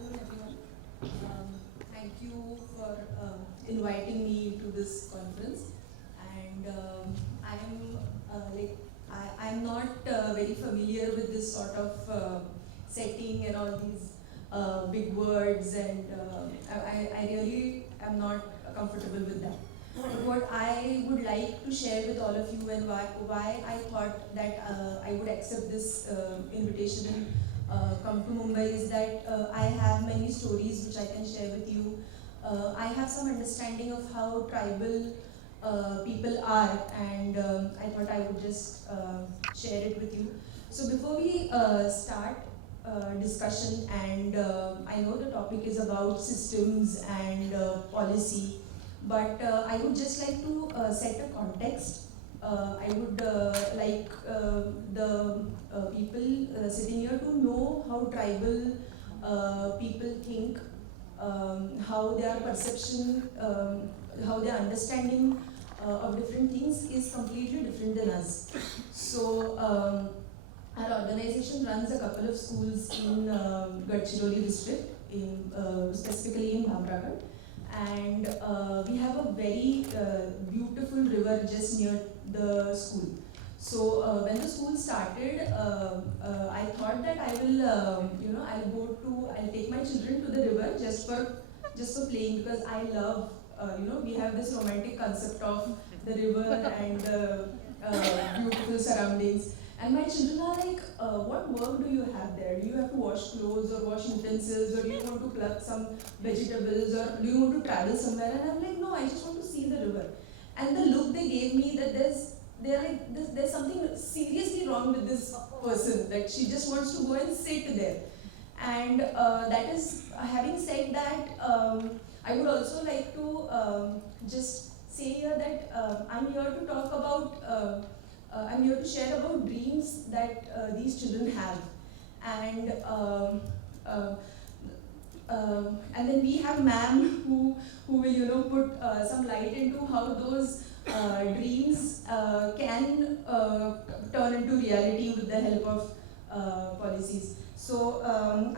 afternoon, everyone. Thank you for inviting me to this conference. And I'm I'm not very familiar with this sort of setting and all these big words, and I really am not comfortable with that. But what I would like to share with all of you, and why I thought that I would accept this invitation and come to Mumbai, is that I have many stories which I can share with you. I have some understanding of how tribal people are, and I thought I would just share it with you. So before we start discussion, and I know the topic is about systems and policy, but I would just like to set a context. I would like the people sitting here to know how tribal people think, how their perception, how their understanding of different things is completely different than us. So our organization runs a couple of schools in Gadchiroli district, specifically in Bhamragarh, and we have a very beautiful river just near the school. So when the school started, I thought that I will, I'll take my children to the river just for playing, because I love, we have this romantic concept of the river and beautiful surroundings. And my children are like, what work do you have there? Do you have to wash clothes or wash utensils, or do you want to pluck some vegetables, or do you want to travel somewhere? And I'm like, no, I just want to see the river. And the look they gave me, that there's something seriously wrong with this person, that she just wants to go and sit there. And that is, having said that, I would also like to just say here that I'm here to talk about, I'm here to share about dreams that these children have. And uh, and then we have ma'am who will put some light into how those dreams can turn into reality with the help of policies. So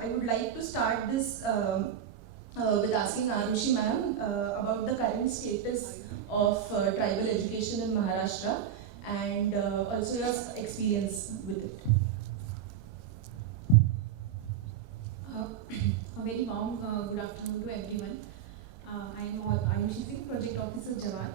I would like to start this with asking Arushi ma'am about the current status of tribal education in Maharashtra, and also your experience with it. A very warm good afternoon to everyone. I am Ayushi Singh, Project Officer Jawar.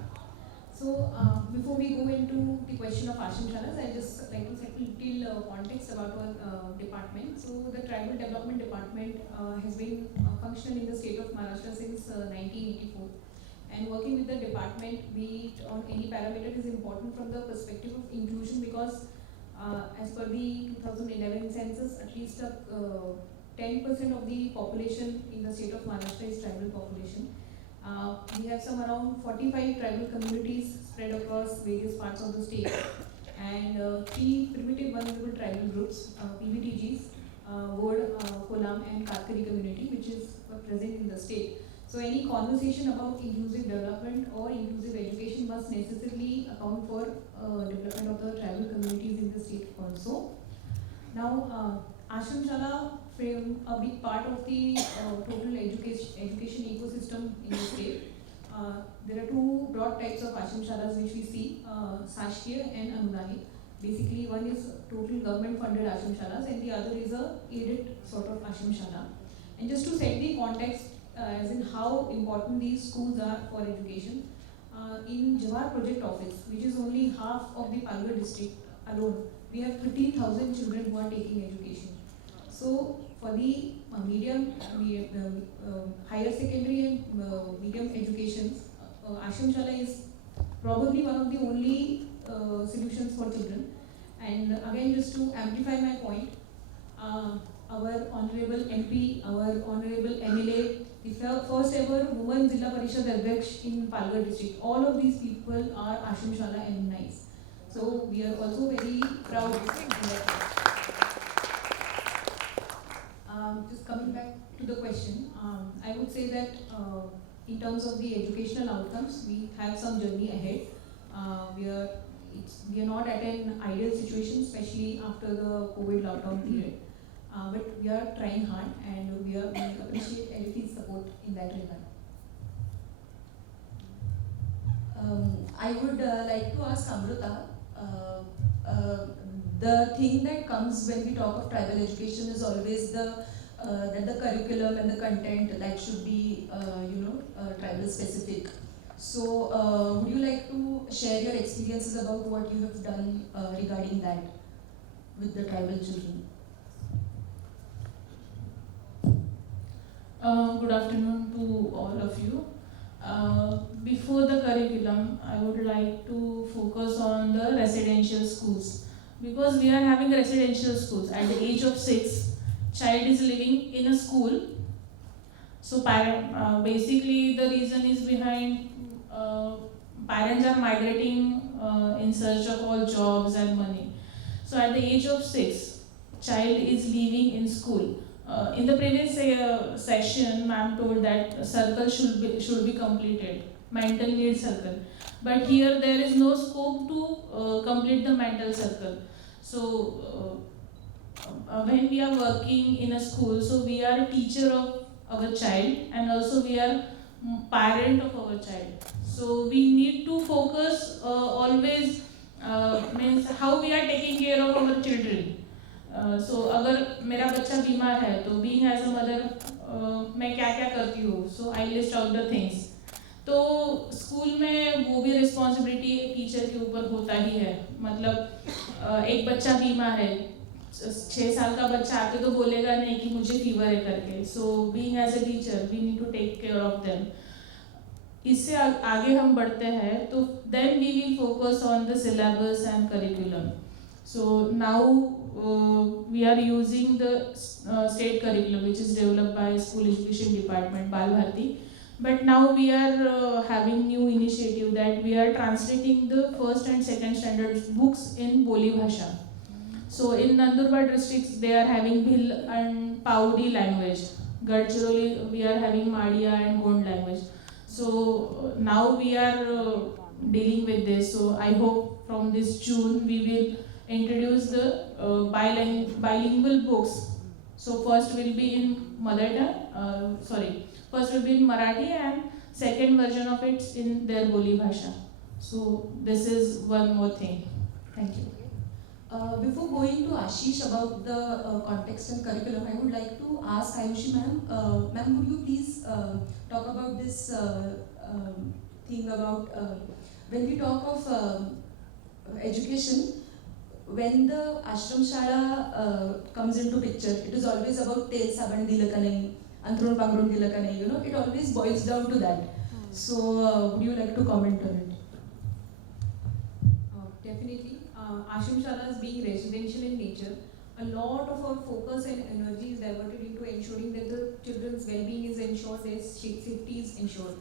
So before we go into the question of Ashram Shalas, I just like to set a little context about our department. So the Tribal Development Department has been functional in the state of Maharashtra since 1984. And working with the department, be it on any parameter, is important from the perspective of inclusion, because as per the 2011 census, at least 10% of the population in the state of Maharashtra is tribal population. We have some around 45 tribal communities spread across various parts of the state, and 3 primitive vulnerable tribal groups, PVTGs, Word, Kolam and Katkari community, which is present in the state. So any conversation about inclusive development or inclusive education must necessarily account for development of the tribal communities in the state also. Now, Ashram Shala frame a big part of the total education ecosystem in the state. There are 2 broad types of Ashram Shalas which we see, Sashkiya and Anudani. Basically, one is total government funded Ashram Shalas and the other is a aided sort of Ashram Shala. And just to set the context, as in how important these schools are for education, in Jawar Project Office, which is only half of the Palghar district alone, we have 13,000 children who are taking education. So for the higher secondary and medium educations, Ashram Shala is probably one of the only solutions for children. And again, just to amplify my point, our honorable MP, our honorable MLA, the first ever woman Zilla Parishad Adhyaksh in Palghar district, all of these people are Ashram Shala alumni. So we are also very proud of that. Just coming back to the question, I would say that in terms of the educational outcomes, we have some journey ahead. We are not at an ideal situation, especially after the COVID lockdown period. But we are trying hard, and we appreciate that regard? I would like to ask Amruta, the thing that comes when we talk of tribal education is always that the curriculum and the content that should be, tribal specific. So, would you like to share your experiences about what you have done regarding that with the tribal children? Good afternoon to all of you. Before the curriculum, I would like to focus on the residential schools because we are having residential schools. At the age of 6, child is living in a school. So basically the reason is behind parents are migrating in search of all jobs and money. So at the age of 6, child is living in school. In the previous session, ma'am told that circle should be completed, mental need circle. But here there is no scope to complete the mental circle. So when we are working in a school, so we are a teacher of our child and also we are parent of our child. So we need to focus always means how we are taking care of our children. सो अगर मेरा बच्चा बीमार है तो being as a mother मैं क्या क्या करती हूँ सो आई लिस्ट आउट द थिंग्स तो स्कूल में वो भी रिस्पॉन्सिबिलिटी टीचर के ऊपर होता ही है मतलब एक बच्चा बीमार है 6 साल का बच्चा आके तो बोलेगा नहीं कि मुझे फीवर है करके so being as a teacher we need to take care of them इससे आगे हम बढ़ते हैं तो then we will focus on the syllabus and curriculum So now we are using the state curriculum which is developed by School Education Department, Bal Bharti. But now we are having new initiative that we are translating the first and second standard books in Boli Bhasha. So in Nandurbar districts they are having Bhil and Paudi language. Gadchiroli we are having Madia and Gond language. So now we are dealing with this. So I hope from this June we will introduce the bilingual books. So first will be in mother tongue, first will be in Marathi and second version of it in their Boli Bhasha. So this is one more thing. Thank you. Before going to Ashish about the context and curriculum, I would like to ask Ayushi ma'am, ma'am would you please talk about this thing about when we talk of education, when the ashram shala comes into picture, it is always about tel saban dila ka nahi, anthron pangrun dila ka nahi, it always boils down to that. So would you like to comment on it? Definitely. Ashram shalas being residential in nature, a lot of our focus and energy is diverted into ensuring that the children's well-being is ensured, their safety is ensured.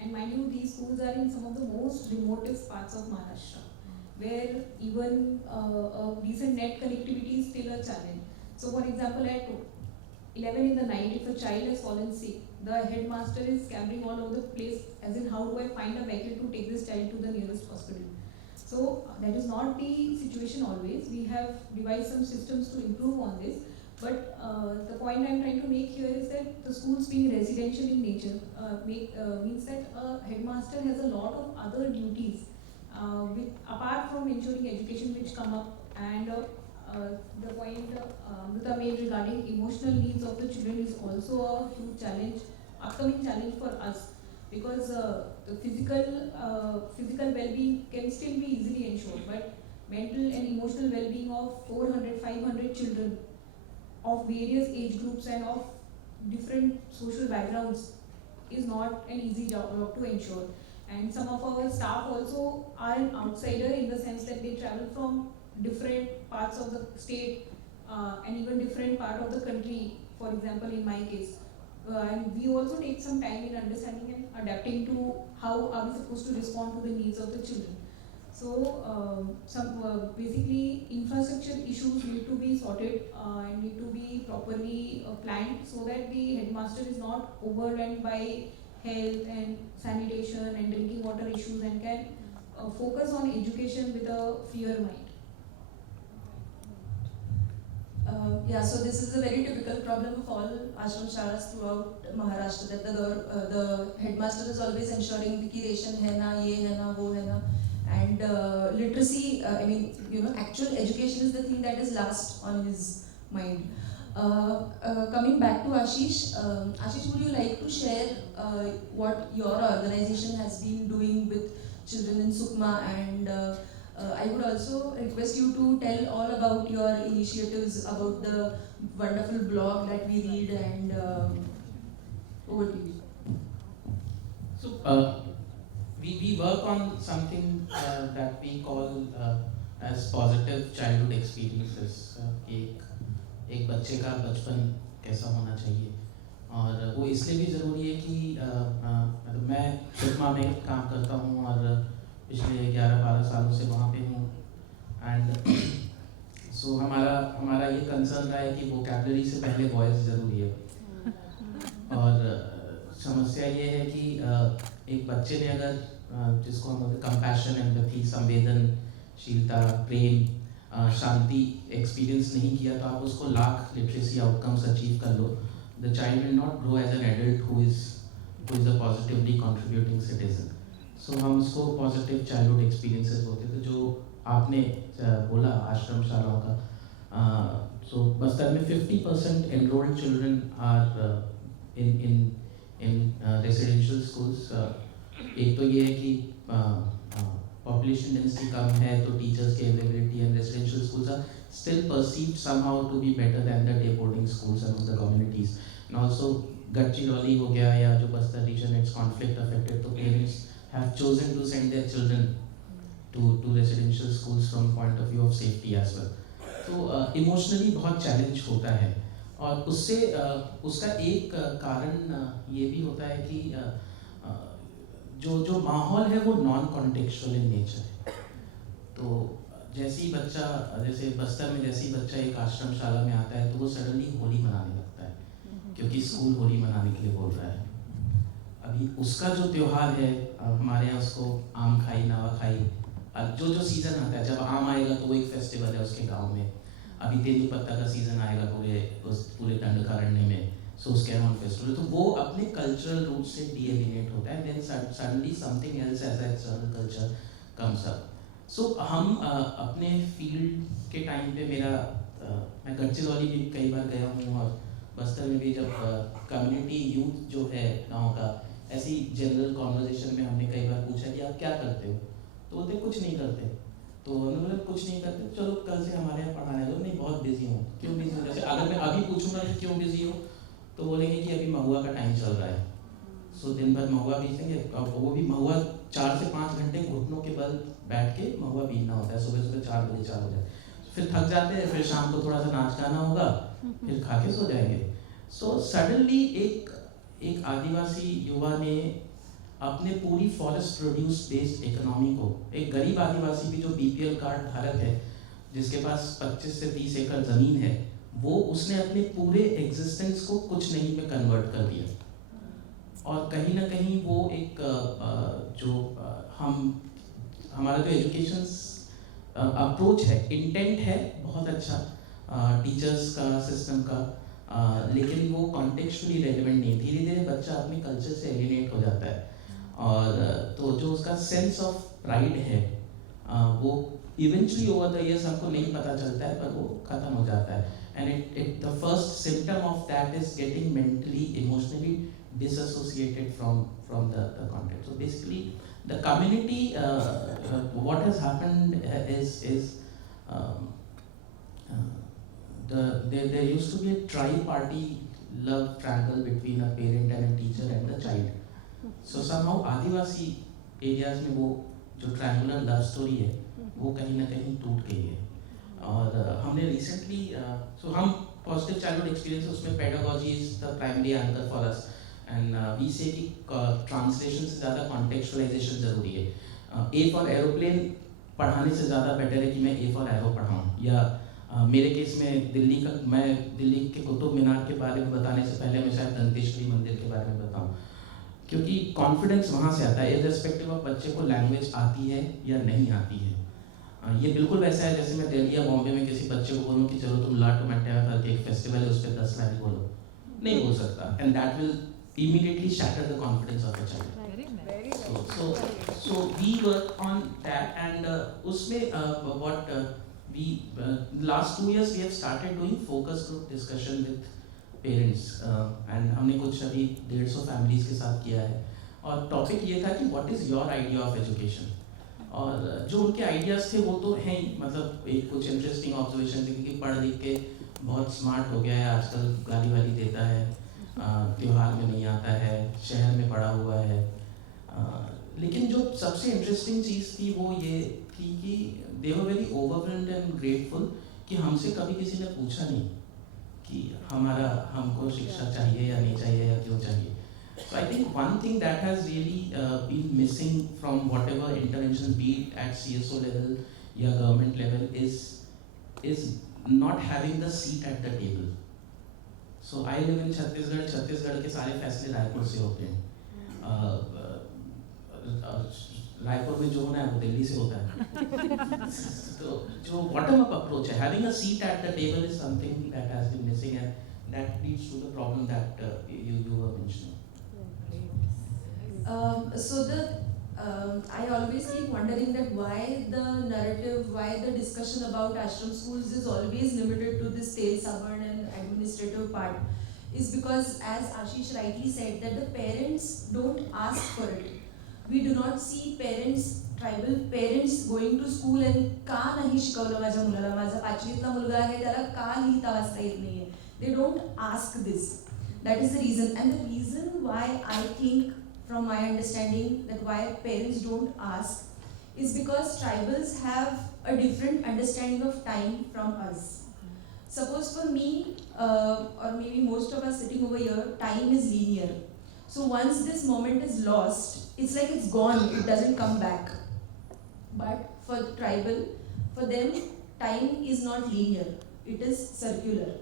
And mind you, these schools are in some of the most remotest parts of Maharashtra, where even a decent net connectivity is still a challenge. So for example, at 11 in the night, if a child has fallen sick, the headmaster is scampering all over the place as in how do I find a vehicle to take this child to the nearest hospital. So that is not the situation always. We have devised some systems to improve on this. But the point I am trying to make here is that the schools being residential in nature means that a headmaster has a lot of other duties apart from ensuring education which come up, and the point Amruta made regarding emotional needs of the children is also a huge challenge, upcoming challenge for us, because the physical well-being can still be easily ensured, but mental and emotional well-being of 400, 500 children of various age groups and of different social backgrounds is not an easy job to ensure. And some of our staff also are an outsider in the sense that they travel from different parts of the state and even different part of the country, for example in my case. And we also take some time in understanding and adapting to how are we supposed to respond to the needs of the children. So basically infrastructure issues need to be sorted and need to be properly planned so that the headmaster is not overwhelmed by health and sanitation and drinking water issues and can focus on education with a clear mind. Yeah, so this is a very typical problem of all ashram shalas throughout Maharashtra, that the headmaster is always ensuring कि ration है ना, ये है ना, वो है ना, and literacy, I mean, you know, actual education is the thing that is last on his mind. Coming back to Ashish, Ashish, would you like to share what your organization has been doing with children in Sukma, and I would also request you to tell all about your initiatives, about the wonderful blog that we read, and over to you. So we work on something that we call as positive childhood experiences. एक बच्चे का बचपन कैसा होना चाहिए, और वो इसलिए भी ज़रूरी है कि मतलब मैं सुकमा में काम करता हूँ और पिछले 11-12 सालों से वहाँ पे हूँ, एंड सो हमारा ये कंसर्न रहा है कि वोकैबुलरी से पहले वॉइस ज़रूरी है। और समस्या ये है कि एक बच्चे ने अगर जिसको हम कंपैशन, एम्पैथी, संवेदनशीलता, प्रेम, शांति एक्सपीरियंस नहीं किया, तो आप उसको लाख लिटरेसी आउटकम्स अचीव कर लो, the child will not grow as an adult who is a positively contributing citizen. So हम उसको पॉजिटिव चाइल्डहुड एक्सपीरियंसेस बोलते थे, जो आपने बोला आश्रम शालाओं का। सो बस्तर में 50% enrolled children are in residential schools. एक तो ये है कि population density कम है, तो teachers की availability and residential schools are still perceived somehow to be better than the day boarding schools among the communities. And also Gadchiroli हो गया या जो Bastar region, it's conflict affected, तो parents have chosen to send their children to residential schools from point of view of safety as well. तो emotionally बहुत challenge होता है, और उससे उसका एक कारण ये भी होता है कि जो माहौल है वो नॉन कॉन्टेक्चुअल इन नेचर है। तो जैसे ही बस्तर में जैसे ही बच्चा एक आश्रम शाला में आता है, तो वो सडनली होली मनाने लगता है, क्योंकि स्कूल होली मनाने के लिए बोल रहा है। अभी उसका जो त्यौहार है, हमारे यहाँ उसको आम खाई नवा खाई, जो सीज़न आता है, जब आम आएगा तो वो एक फेस्टिवल है उसके गाँव में। अभी तेली पत्ता का सीज़न आएगा पूरे दंडकारण्य में, सो उसके ऑन फेस्टिवल, तो वो अपने कल्चरल रूट से डीएलिनेट होता है, then suddenly something else as external culture comes up. So हम अपने फील्ड के टाइम पे मैं गढ़चिरौली भी कई बार गया हूँ, और बस्तर में भी जब कम्युनिटी यूथ जो है गाँव का, ऐसी जनरल कॉन्वर्जेशन में हमने कई बार पूछा कि आप क्या करते हो, तो बोलते कुछ नहीं करते। तो उन्होंने बोला कुछ नहीं करते, चलो कल से हमारे यहाँ पढ़ाने दो। नहीं, बहुत बिजी हूँ। क्यों बिजी हो? जैसे अगर मैं अभी पूछूंगा कि क्यों बिजी हो, तो बोलेंगे कि अभी महुआ का टाइम चल रहा है, सो दिन भर महुआ बीतेंगे। वो भी महुआ 4 से 5 घंटे घुटनों के बल बैठ के महुआ बीतना होता है, सुबह 4 बजे 4 बजे, फिर थक जाते हैं, फिर शाम को थोड़ा सा नाच गाना होगा, फिर खा के सो जाएंगे। सो सडनली एक आदिवासी युवा ने अपने पूरी फॉरेस्ट प्रोड्यूस बेस्ड इकोनॉमी को, एक गरीब आदिवासी भी जो बीपीएल कार्ड धारक है, जिसके पास 25 से 30 एकड़ ज़मीन है, वो उसने अपने पूरे एग्जिस्टेंस को कुछ नहीं में कन्वर्ट कर दिया। और कहीं ना कहीं वो एक हमारा जो एजुकेशन अप्रोच है, इंटेंट है बहुत अच्छा टीचर्स का, सिस्टम का, लेकिन वो कॉन्टेक्चुअली रेलेवेंट नहीं। धीरे धीरे बच्चा अपने कल्चर से एलिनेट हो जाता है, और तो जो उसका सेंस ऑफ प्राइड है वो इवेंचुअली ओवर द इयर्स हमको नहीं पता चलता है, पर वो खत्म हो जाता है। And the first symptom of that is getting mentally, emotionally disassociated from the content. So basically, the community, what has happened is there used to be a tri-party love triangle between a parent and a teacher and the child. So somehow Adivasi areas में वो जो triangular love story है, वो कहीं ना कहीं टूट गई है। और हमने रिसेंटली हम पॉजिटिव चाइल्डहुड एक्सपीरियंस, उसमें pedagogy is the primary anchor for us, and we say कि ट्रांसलेशन से ज़्यादा कॉन्टेक्चुअलाइजेशन ज़रूरी है। ए फॉर एरोप्लेन पढ़ाने से ज़्यादा बेटर है कि मैं ए फॉर एरो पढ़ाऊँ, या मेरे केस में मैं दिल्ली के कुतुब मीनार के बारे में बताने से पहले मैं शायद दंतेश्वरी मंदिर के बारे में बताऊँ, क्योंकि कॉन्फिडेंस वहाँ से आता है, इर्रेस्पेक्टिव ऑफ बच्चे को लैंग्वेज आती है या नहीं आती है। ये बिल्कुल वैसा है जैसे मैं दिल्ली या बॉम्बे में किसी बच्चे को बोलूँ कि चलो तुम ला टोमेटो करके एक फेस्टिवल है उस पर 10 लाइन बोलो, नहीं बोल सकता, and that will immediately shatter the confidence of a child. So we work on that, and उसमें what we last 2 years we have started doing focus group discussion with parents, and हमने कुछ अभी 150 families के साथ किया है, और topic ये था कि what is your idea of education, और जो उनके आइडियाज़ थे वो तो हैं ही, मतलब एक कुछ इंटरेस्टिंग ऑब्जर्वेशन थे कि पढ़ लिख के बहुत स्मार्ट हो गया है आजकल, गाली वाली देता है, त्योहार में नहीं आता है, शहर में पड़ा हुआ है, लेकिन जो सबसे इंटरेस्टिंग चीज़ थी वो ये थी कि they were very overwhelmed and grateful कि हमसे कभी किसी ने पूछा नहीं कि हमको शिक्षा चाहिए या नहीं चाहिए या क्यों चाहिए. So I think one thing that has really been missing from whatever intervention, be it at CSO level या government level, is not having the seat at the table. So I live in Chhattisgarh के सारे फैसले रायपुर से होते हैं. रायपुर में जो होना है वो दिल्ली से होता है. तो जो bottom up approach है, having a seat at the table is something that has been missing, and that leads to the problem that you were mentioning. I always keep wondering that why the narrative, why the discussion about ashram schools is always limited to this tail stubborn and administrative part, is because, as Ashish rightly said, that the parents don't ask for it. We do not see parents, tribal parents going to school and का नहीं शिकवलं माझ्या मुलाला, माझा 5वीतला मुलगा आहे त्याला का लिहिता वाचता येत नाहीये. They don't ask this. That is the reason, and the reason why I think, from my understanding, that why parents don't ask is because tribals have a different understanding of time from us. Suppose for me, or maybe most of us sitting over here, time is linear. So once this moment is lost, it's like it's gone, it doesn't come back. But for tribal, for them, time is not linear, it is circular.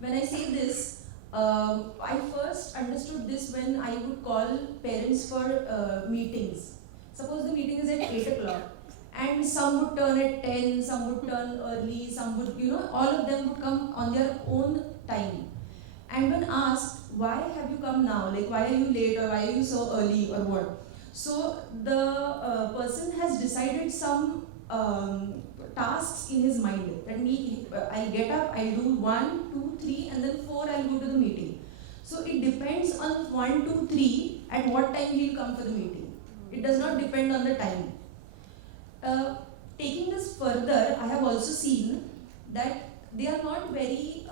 When I say this, I first understood this when I would call parents for meetings. Suppose the meeting is at 8 o'clock, and some would turn at 10, some would turn early, some would, all of them would come on their own time. And when asked, why have you come now? Like, why are you late, or why are you so early, or what? So the person has decided some tasks in his mind, that I'll get up, I'll do 1, 2, 3, and then 4 I'll go to the meeting. So it depends on 1, 2, 3 at what time he'll come for the meeting. It does not depend on the time. Taking this further, I have also seen that they are not very,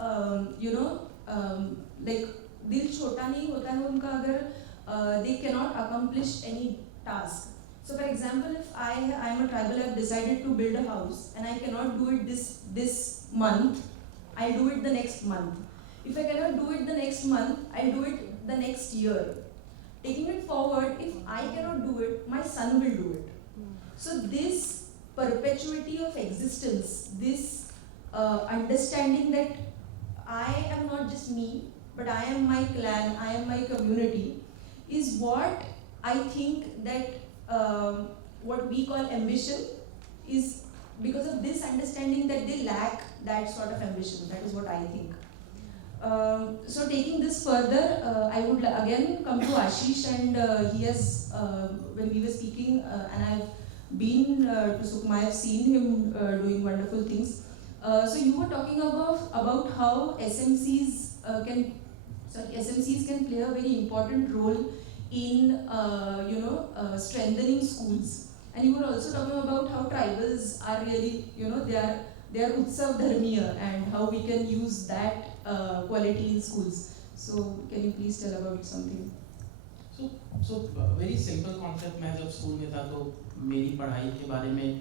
like दिल छोटा नहीं होता है उनका अगर they cannot accomplish any task. So for example, if I am a tribal, I have decided to build a house and I cannot do it this month, I'll do it the next month. If I cannot do it the next month, I'll do it the next year. Taking it forward, if I cannot do it, my son will do it. So this perpetuity of existence, this understanding that I am not just me, but I am my clan, I am my community, is what I think that what we call ambition is because of this understanding that they lack that sort of ambition. That is what I think. So taking this further, I would again come to Ashish, and he has, when we were speaking, and I've been to Sukma, I've seen him doing wonderful things. So you were talking about how SMCs can play a very important role in strengthening schools, and you were also talking about how tribals are really they are utsav dharmiya, and how we can use that quality in schools. So can you please tell about something? So very simple concept. मैं जब school में था तो मेरी पढ़ाई के बारे में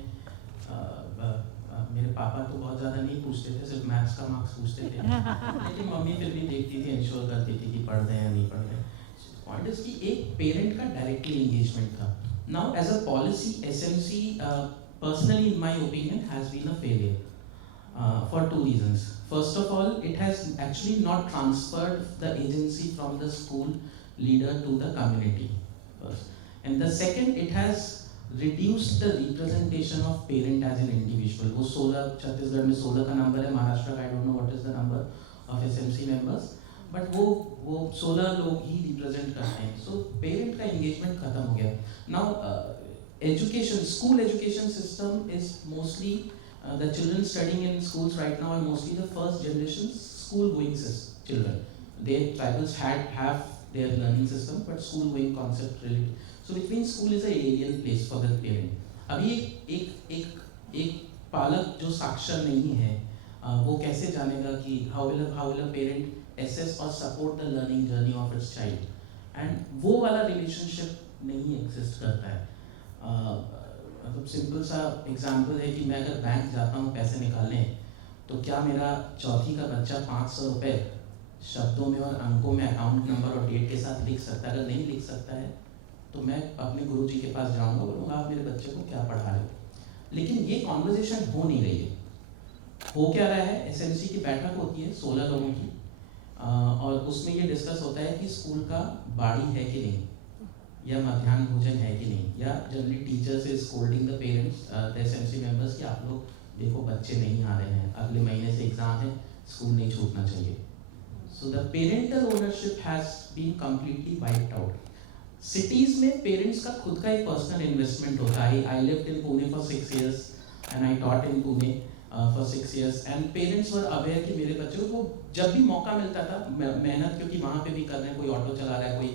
मेरे पापा तो बहुत ज़्यादा नहीं पूछते थे, सिर्फ मैथ्स का मार्क्स पूछते थे, लेकिन मम्मी फिर भी देखती थी, इंश्योर करती थी कि पढ़ रहे हैं या नहीं पढ़ रहे. पॉइंट इज कि एक पेरेंट का डायरेक्टली एंगेजमेंट था. Now as a policy SMC personally in my opinion has been a failure for 2 reasons. First of all, it has actually not transferred the agency from the school leader to the community first, and the second, it has reduced the representation of parent as an individual. वो 16 छत्तीसगढ़ में 16 का number है, महाराष्ट्र का I don't know what is the number of SMC members, but वो 16 लोग ही represent करते हैं. So parent का engagement खत्म हो गया. Now education, school education system is mostly the children studying in schools right now are mostly the first generation school going children. Their tribals have their learning system, but school going concept really. So which means school is a alien place for the parent. अभी एक पालक जो साक्षर नहीं है वो कैसे जानेगा कि how will a parent assess or support the learning journey of its child, and वो वाला relationship नहीं exist करता है. मतलब सिंपल सा एग्जांपल है कि मैं अगर बैंक जाता हूँ पैसे निकालने, तो क्या मेरा चौथी का बच्चा 500 रुपये शब्दों में और अंकों में अकाउंट नंबर और डेट के साथ लिख सकता है? अगर नहीं लिख सकता है तो मैं अपने गुरुजी के पास जाऊंगा, बोलूँगा आप मेरे बच्चे को क्या पढ़ा रहे हो. लेकिन ये कॉन्वर्जेशन हो नहीं रही है. हो क्या रहा है, एसएमसी की बैठक होती है 16 लोगों की, और उसमें ये डिस्कस होता है कि स्कूल का बाड़ी है कि नहीं, या मध्याह्न भोजन है कि नहीं, या generally teachers is scolding the parents, the SMC members कि आप लोग देखो बच्चे नहीं आ रहे हैं, अगले महीने से एग्जाम है, स्कूल नहीं छूटना चाहिए. So the parental ownership has been completely wiped out. Cities में पेरेंट्स का खुद का एक पर्सनल इन्वेस्टमेंट होता है. I lived in Pune for 6 years and I taught in Pune for 6 years, and parents were aware कि मेरे बच्चों को जब भी मौका मिलता था मेहनत, क्योंकि वहाँ पे भी कर रहे हैं, कोई ऑटो चला रहा है, कोई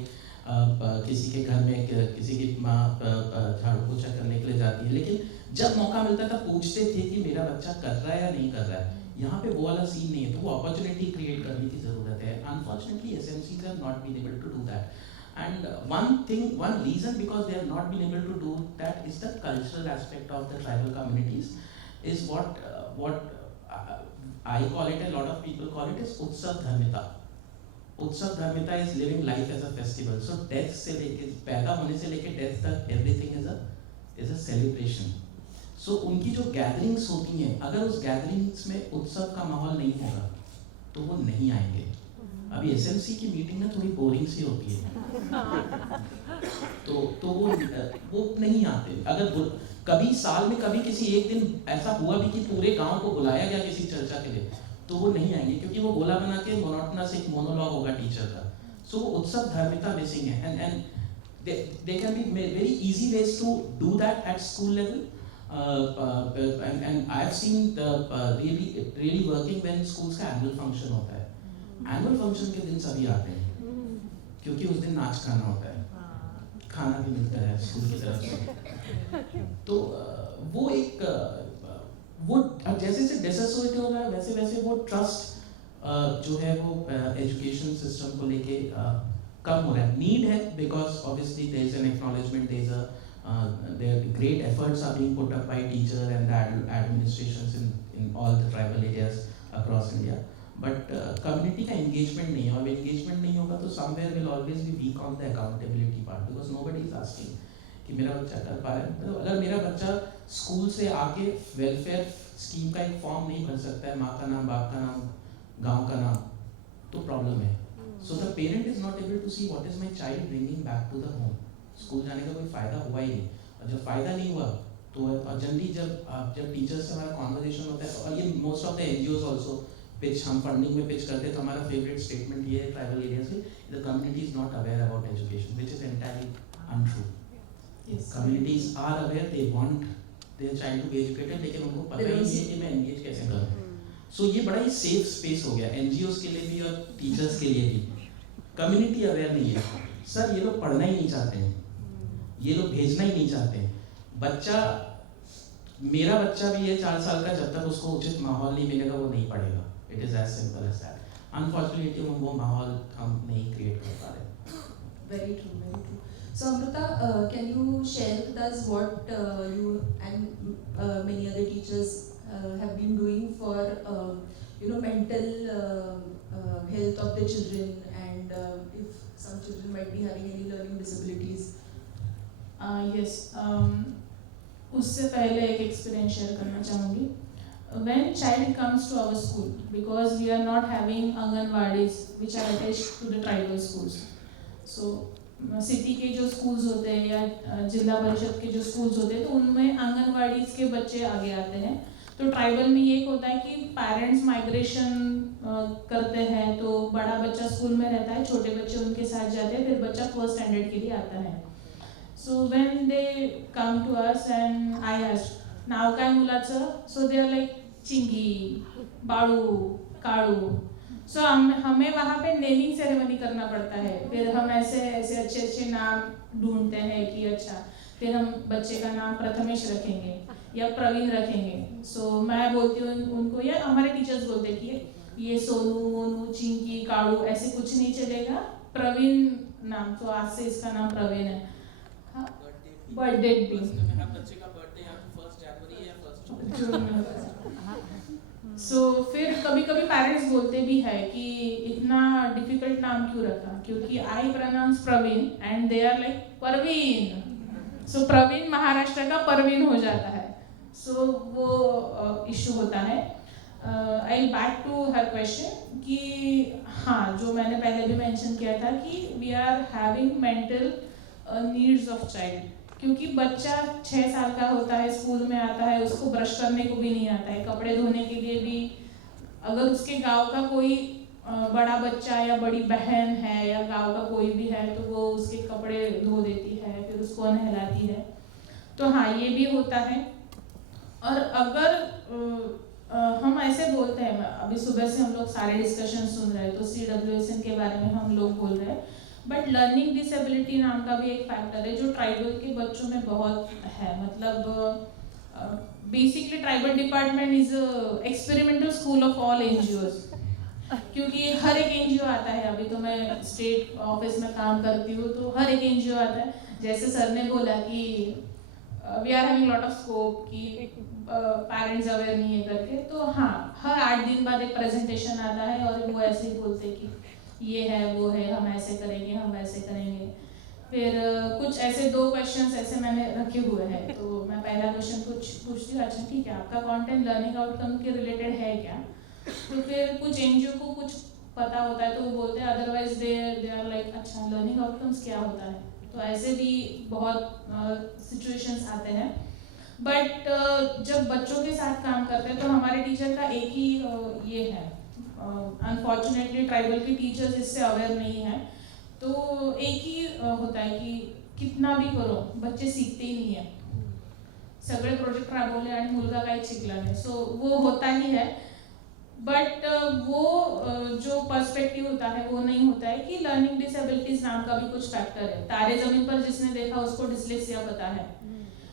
किसी के घर में किसी की माँ झाड़ू पोछा करने के लिए जाती है, लेकिन जब मौका मिलता था पूछते थे कि मेरा बच्चा कर रहा है या नहीं कर रहा है. यहाँ पे वो वाला सीन नहीं है, तो वो अपॉर्चुनिटी क्रिएट करने की ज़रूरत है. Unfortunately SMCs have not been able to do that. And one reason because they have not been able to do that is the cultural aspect of the tribal communities, is what I call it, a lot of people call it, is Utsav Dharmita. Utsav Dharmita is living life as a festival. So death से लेके पैदा होने से लेके death तक everything is a celebration. So उनकी जो gatherings होती हैं, अगर उस gatherings में उत्सव का माहौल नहीं होगा तो वो नहीं आएंगे. अभी एसएमसी की मीटिंग ना थोड़ी बोरिंग सी होती है, तो वो नहीं आते. अगर कभी साल में कभी किसी एक दिन ऐसा हुआ भी कि पूरे गांव को बुलाया गया किसी चर्चा के लिए, तो वो नहीं आएंगे, क्योंकि वो गोला बना के मोनोटोनस एक मोनोलॉग होगा टीचर का. सो उत्सव धार्मिकता मिसिंग है. And they can be very easy ways to do that at school level. And I have seen really working when schools का एनुअल फंक्शन होता है. एनुअल फंक्शन के दिन सभी आते हैं, क्योंकि उस दिन नाच गाना होता है, खाना भी मिलता है स्कूल की तरफ से. तो वो एक वो जैसे जैसे डिसोसिएट हो रहा है, वैसे वैसे वो ट्रस्ट जो है वो एजुकेशन सिस्टम को लेके कम हो रहा है. नीड है, because obviously there is an acknowledgement, there great efforts are being put up by teacher and administrations in all the tribal areas across India. But community का एंगेजमेंट नहीं है, और एंगेजमेंट नहीं होगा तो somewhere will always be weak on the accountability part, because nobody is asking कि मेरा बच्चा कर पा रहा है. मतलब अगर मेरा बच्चा स्कूल से आके वेलफेयर स्कीम का एक फॉर्म नहीं भर सकता है, माँ का नाम, बाप का नाम, गांव का नाम, तो प्रॉब्लम है. So the parent is not able to see what is my child bringing back to the home. School जाने का कोई फायदा हुआ ही नहीं, और जब फायदा नहीं हुआ तो जनरली जब टीचर्स से हमारा कॉन्वर्जेशन होता है, और ये most of the NGOs also pitch, हम फंडिंग में पिच करते हैं, तो हमारा फेवरेट स्टेटमेंट ये है ट्राइबल एरियाज में, the community is not aware about education, which is entirely untrue. Communities are aware, they want their child to be educated, लेकिन उनको पता ही नहीं है कि मैं एंगेज कैसे करूं. सो ये बड़ा ही सेफ स्पेस हो गया एनजीओज के लिए भी और टीचर्स के लिए भी. कम्युनिटी अवेयर नहीं है. सर ये लोग पढ़ना ही नहीं चाहते हैं, ये लोग भेजना ही नहीं चाहते हैं. बच्चा, मेरा बच्चा भी है 4 साल का, जब तक उसको उचित माहौल नहीं मिलेगा वो नहीं पढ़ेगा. It is as simple as that. Unfortunately, वो माहौल हम नहीं create कर पा रहे. Very true, very true. So Amrita, can you share with us what you and many other teachers have been doing for mental health of the children, and if some children might be having any learning disabilities? Yes. उससे पहले एक experience share करना चाहूँगी. When child comes to our school, because we are not having Anganwadis which are attached to the tribal schools, so city के जो schools होते हैं या जिला परिषद के जो स्कूल्स होते हैं तो उनमें आंगनवाड़ी के बच्चे आगे आते हैं। तो ट्राइबल में ये होता है कि पेरेंट्स माइग्रेशन करते हैं, तो बड़ा बच्चा स्कूल में रहता है, छोटे बच्चे उनके साथ जाते हैं, फिर बच्चा फर्स्ट स्टैंडर्ड के लिए आता है। So when they come to us and I asked नाव काय मुलाचं, सो दे आर लाइक चिंगी, बाळू, काळू। सो हमें वहाँ पे नेमिंग सेरेमनी करना पड़ता है, फिर हम ऐसे ऐसे अच्छे अच्छे नाम ढूंढते हैं कि अच्छा फिर हम बच्चे का नाम प्रथमेश रखेंगे या प्रवीण रखेंगे। सो मैं बोलती हूँ उनको, या हमारे टीचर्स बोलते हैं कि ये सोनू, मोनू, चिंकी, काड़ू ऐसे कुछ नहीं चलेगा, प्रवीण नाम, तो आज से इसका नाम प्रवीण है। हाँ, बर्थडे भी बच्चे का बर्थडे या फर्स्ट जनवरी या फर्स्ट सो फिर कभी कभी पेरेंट्स बोलते भी है कि इतना डिफिकल्ट नाम क्यों रखा, क्योंकि I pronounce Praveen and they are like Parveen, so Praveen Maharashtra का परवीन हो जाता है। सो वो इशू होता है। आई बैक टू हर क्वेश्चन कि हाँ, जो मैंने पहले भी मेंशन किया था कि we are having mental needs of child, क्योंकि बच्चा 6 साल का होता है, स्कूल में आता है, उसको ब्रश करने को भी नहीं आता है, कपड़े धोने के लिए भी, अगर उसके गांव का कोई बड़ा बच्चा या बड़ी बहन है या गांव का कोई भी है तो वो उसके कपड़े धो देती है, फिर उसको नहलाती है। तो हाँ, ये भी होता है। और अगर हम ऐसे बोलते हैं, अभी सुबह से हम लोग सारे डिस्कशन सुन रहे हैं तो CWSN के बारे में हम लोग बोल रहे हैं, बट लर्निंग डिसेबिलिटी नाम का भी एक फैक्टर है जो ट्राइबल के बच्चों में बहुत है। मतलब basically tribal department is experimental school of all NGOs, क्योंकि हर एक NGO आता है। अभी तो मैं स्टेट ऑफिस में काम करती हूँ तो हर एक NGO आता है। जैसे सर ने बोला कि we are having lot of scope कि पेरेंट्स अवेयर नहीं है करके, तो हाँ, हर 8 दिन बाद एक प्रेजेंटेशन आता है और वो ऐसे ही बोलते हैं कि ये है वो है, हम ऐसे करेंगे, हम वैसे करेंगे। फिर कुछ ऐसे 2 क्वेश्चंस ऐसे मैंने रखे हुए हैं, तो मैं पहला क्वेश्चन कुछ पूछती हूँ, अच्छा ठीक है, आपका कंटेंट लर्निंग आउटकम के रिलेटेड है क्या? तो फिर कुछ NGO को कुछ पता होता है तो वो बोलते हैं, अदरवाइज दे आर लाइक अच्छा लर्निंग आउटकम्स क्या होता है। तो ऐसे भी बहुत सिचुएशंस आते हैं। बट जब बच्चों के साथ काम करते हैं तो हमारे टीचर का एक ही ये है, अनफॉर्चुनेटली ट्राइबल के टीचर्स इससे अवेयर नहीं है, तो एक ही होता है कि कितना भी करो बच्चे सीखते ही नहीं है, सगळे प्रोजेक्ट राबवले आणि मुलगा काहीच शिकला नाही, सो वो होता ही है। बट वो जो पर्सपेक्टिव होता है वो नहीं होता है कि लर्निंग डिसेबिलिटीज नाम का भी कुछ फैक्टर है। तारे जमीन पर जिसने देखा उसको डिस्लेक्सिया पता है,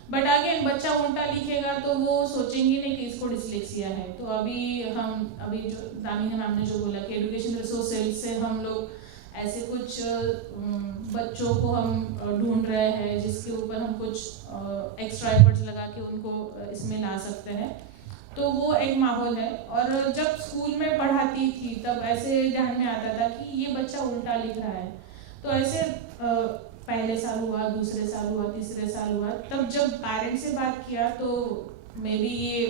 बट अगेन बच्चा उल्टा लिखेगा तो वो सोचेंगे नहीं कि इसको डिस्लेक्सिया है। तो अभी जो दामिनी मैम ने जो बोला कि एजुकेशन रिसोर्सेज से हम लोग ऐसे कुछ बच्चों को हम ढूंढ रहे हैं जिसके ऊपर हम कुछ एक्स्ट्रा एफर्ट्स लगा के उनको इसमें ला सकते हैं, तो वो एक माहौल है। और जब स्कूल में पढ़ाती थी तब ऐसे ध्यान में आता था कि ये बच्चा उल्टा लिख रहा है, तो ऐसे पहले साल हुआ, दूसरे साल हुआ, तीसरे साल हुआ, तब जब पेरेंट्स से बात किया तो मे बी ये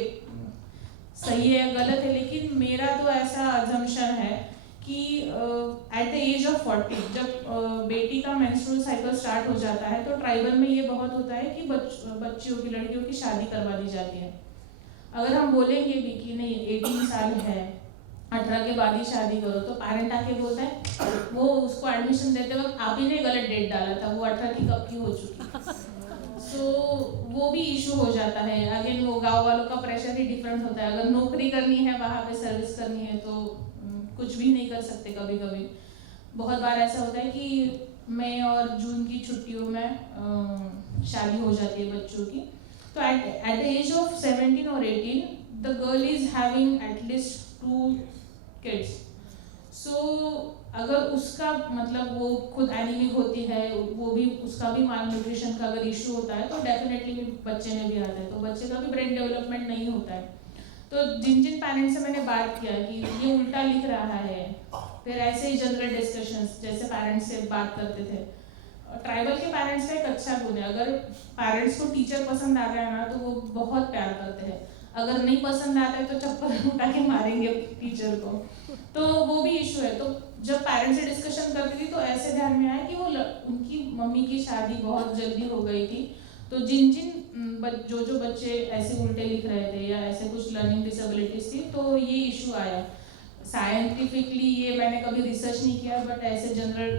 सही है गलत है, लेकिन मेरा तो ऐसा अजम्पशन है कि एट द एज ऑफ 40 जब बेटी का मेंस्ट्रुअल साइकिल स्टार्ट हो जाता है तो ट्राइबल में ये बहुत होता है कि बच्चियों की, लड़कियों की शादी करवा दी जाती है। अगर हम बोलेंगे भी कि नहीं 18 साल है, 18 के बाद ही शादी करो, तो पेरेंट आके बोलता है, वो उसको एडमिशन देते वक्त आप ही ने गलत डेट डाला था, वो 18 की कब की हो चुकी। सो वो भी इशू हो जाता है। अगेन वो गांव वालों का प्रेशर ही डिफरेंट होता है, अगर नौकरी करनी है, वहाँ पे सर्विस करनी है तो कुछ भी नहीं कर सकते। कभी कभी बहुत बार ऐसा होता है कि मई और जून की छुट्टियों में शादी हो जाती है बच्चों की, तो at the age of 17 or 18 the girl is having at least 2 kids. So अगर उसका मतलब वो खुद एनीमिक होती है, वो भी उसका भी माल न्यूट्रिशन का अगर इशू होता है तो डेफिनेटली बच्चे में भी आता है, तो बच्चे का भी ब्रेन डेवलपमेंट नहीं होता है। तो जिन पैरेंट्स से मैंने बात किया कि ये उल्टा लिख रहा है, फिर ऐसे ही जनरल डिस्कशंस जैसे पेरेंट्स से बात करते थे। ट्राइबल के पेरेंट्स का एक अच्छा गुण है, अगर पेरेंट्स को टीचर पसंद आ गया ना तो वो बहुत प्यार करते हैं, अगर नहीं पसंद आता है तो चप्पल उठा के मारेंगे टीचर को, तो वो भी इशू है। तो जब पेरेंट्स से डिस्कशन करती थी तो ऐसे ध्यान में आया कि वो उनकी मम्मी की शादी बहुत जल्दी हो गई थी, तो जिन जिन जो बच्चे ऐसे उल्टे लिख रहे थे या ऐसे कुछ लर्निंग डिसेबिलिटीज थी, तो ये इशू आया। साइंटिफिकली ये मैंने कभी रिसर्च नहीं किया, बट ऐसे जनरल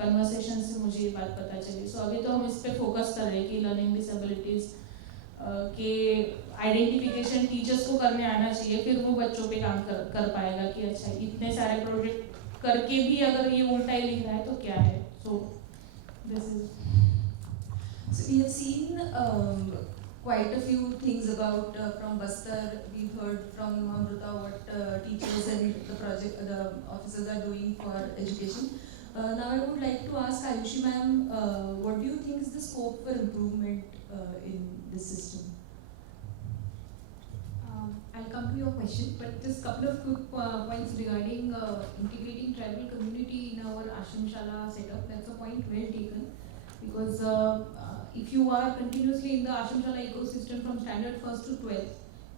कन्वर्सेशन से मुझे ये बात पता चली। सो अभी तो हम इस पर फोकस कर रहे हैं कि लर्निंग डिसेबिलिटीज के आइडेंटिफिकेशन टीचर्स को करने आना चाहिए, फिर वो बच्चों पे काम कर पाएगा कि अच्छा इतने सारे प्रोजेक्ट करके भी अगर ये उल्टा ही लिख रहा है तो क्या है। So this is So we have seen quite a few things about from Bastar. We've heard from Amrita what teachers and the officers are doing for education. Now I would like to ask Ayushi ma'am, what do you think is the scope for improvement in this system? I'll come to your question, but just couple of quick points regarding integrating tribal community in our Ashram Shala setup. That's a point well taken, because if you are continuously in the Ashram Shala ecosystem from standard 1st to 12th,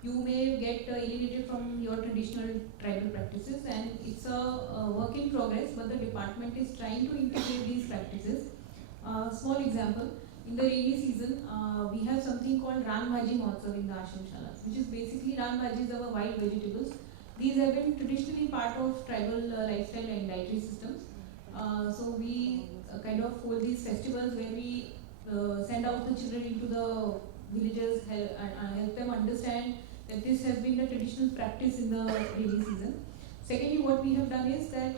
you may get alienated from your traditional tribal practices, and it's a work in progress, but the department is trying to integrate these practices. Small example, in the rainy season, we have something called Ran Bhaji Mahotsav in the Ashram Shalas, which is basically Ran Bhajis are wild vegetables. These have been traditionally part of tribal lifestyle and dietary systems. So we kind of hold these festivals where we send out the children into the villages, help them understand that this has been the traditional practice in the rainy season. Secondly, what we have done is that